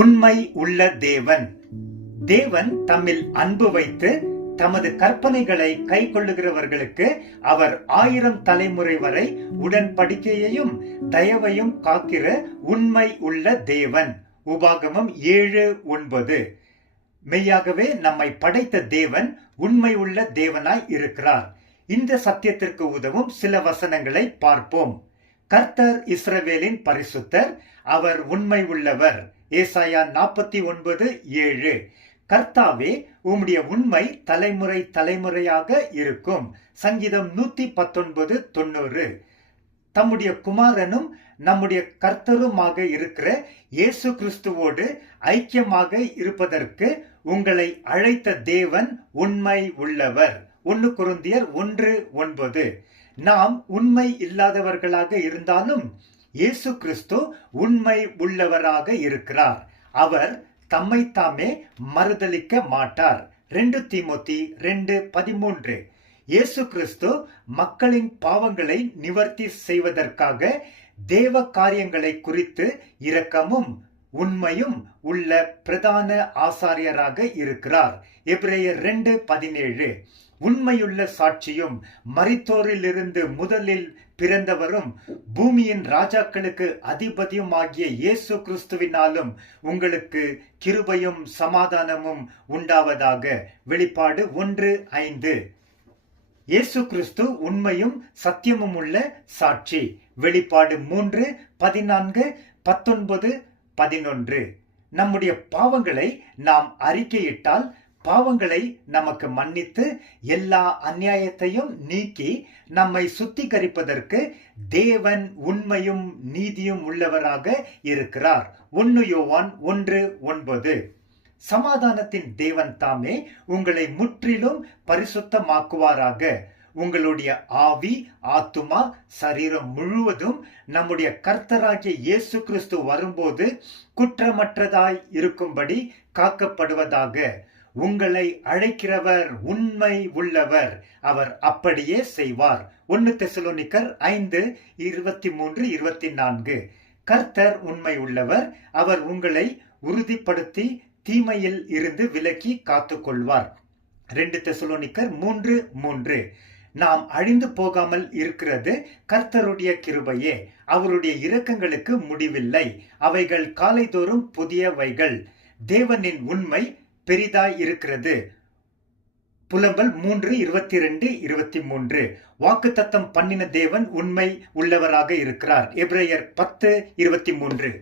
உண்மை உள்ள தேவன். தேவன் தம்மில் அன்பு வைத்து தமது கற்பனைகளை கை கொள்ளுகிறவர்களுக்கு அவர் 1000 தலைமுறை வரை உடன்படிக்கையையும் தயவையும் காக்கிற உண்மை உள்ள தேவன். உபாகமம் 7:9. மெய்யாகவே நம்மை படைத்த தேவன் உண்மை உள்ள தேவனாய் இருக்கிறார். இந்த சத்தியத்திற்கு உதவும் சில வசனங்களை பார்ப்போம். கர்த்தர் இஸ்ரவேலின் பரிசுத்தர், அவர் உண்மை உள்ளவர். ஏசாயா 49:7. கர்த்தாவே, உம்முடைய உண்மை தலைமுறை தலைமுறையாக இருக்கும். சங்கீதம் 119:90. தம்முடைய குமாரனும் நம்முடைய கர்த்தருமாக இருக்கிற இயேசு கிறிஸ்துவோடு ஐக்கியமாக இருப்பதற்கு உங்களை அழைத்த தேவன் உண்மை உள்ளவர். 1 கொரிந்தியர் 1:9. நாம் உண்மை இல்லாதவர்களாக இருந்தாலும் இயேசு கிறிஸ்து உண்மை உள்ளவராக இருக்கிறார். அவர் தம்மைத்தாமே மறுதலிக்க மாட்டார். 2 தீமோத்தி 2:13. இயேசு கிறிஸ்து மக்களின் பாவங்களை நிவர்த்தி செய்வதற்காக தேவ காரியங்களை குறித்து இரக்கமும் உண்மையும் உள்ள பிரதான ஆசாரியராக இருக்கிறார். எபிரேயர் 2:17. உண்மையுள்ள சாட்சியும் மரித்தோரிலிருந்து முதலில் பிறந்தவரும் பூமியின் ராஜாக்களுக்கு அதிபதியுமாகிய இயேசு கிறிஸ்துவினாலும் உங்களுக்கு கிருபையும் சமாதானமும் உண்டாவதாக. வெளிப்பாடு 1:5. இயேசு கிறிஸ்து உண்மையும் சத்தியமும் உள்ள சாட்சி. வெளிப்பாடு 3:14, 19, 11. நம்முடைய பாவங்களை நாம் அறிக்கையிட்டால் பாவங்களை நமக்கு மன்னித்து எல்லா அநியாயத்தையும் நீக்கி நம்மை சுத்திகரிப்பதற்கு தேவன் உண்மையும் நீதியும் உள்ளவராக இருக்கிறார். 1 யோவான் 1:9. சமாதானத்தின் தேவன் தாமே உங்களை முற்றிலும் பரிசுத்தமாக்குவாராக. உங்களுடைய ஆவி, ஆத்துமா, சரீரம் முழுவதும் நம்முடைய கர்த்தராகிய இயேசு கிறிஸ்து வரும்போது குற்றமற்றதாய் இருக்கும்படி காக்கப்படுவதாக. உங்களை அழைக்கிறவர் உண்மை உள்ளவர், அவர் அப்படியே செய்வார். 1 தெசலோனிக்கர் 5:23-24. கர்த்தர் உண்மை உள்ளவர், அவர் உங்களை உறுதிப்படுத்தி தீமையில் இருந்து விலக்கி காத்துக்கொள்வார். 2 தெசலோனிக்கர் 3:3. நாம் அழிந்து போகாமல் இருக்கிறது கர்த்தருடைய கிருபையே. அவருடைய இரக்கங்களுக்கு முடிவில்லை, அவைகள் காலைதோறும் புதியவைகள். தேவனின் உண்மை பெரிதாய் இருக்கிறது. புலம்பல் 3:22-23. வாக்குத்தத்தம் பண்ணின தேவன் உண்மை உள்ளவராக இருக்கிறார். எபிரேயர் 10:23.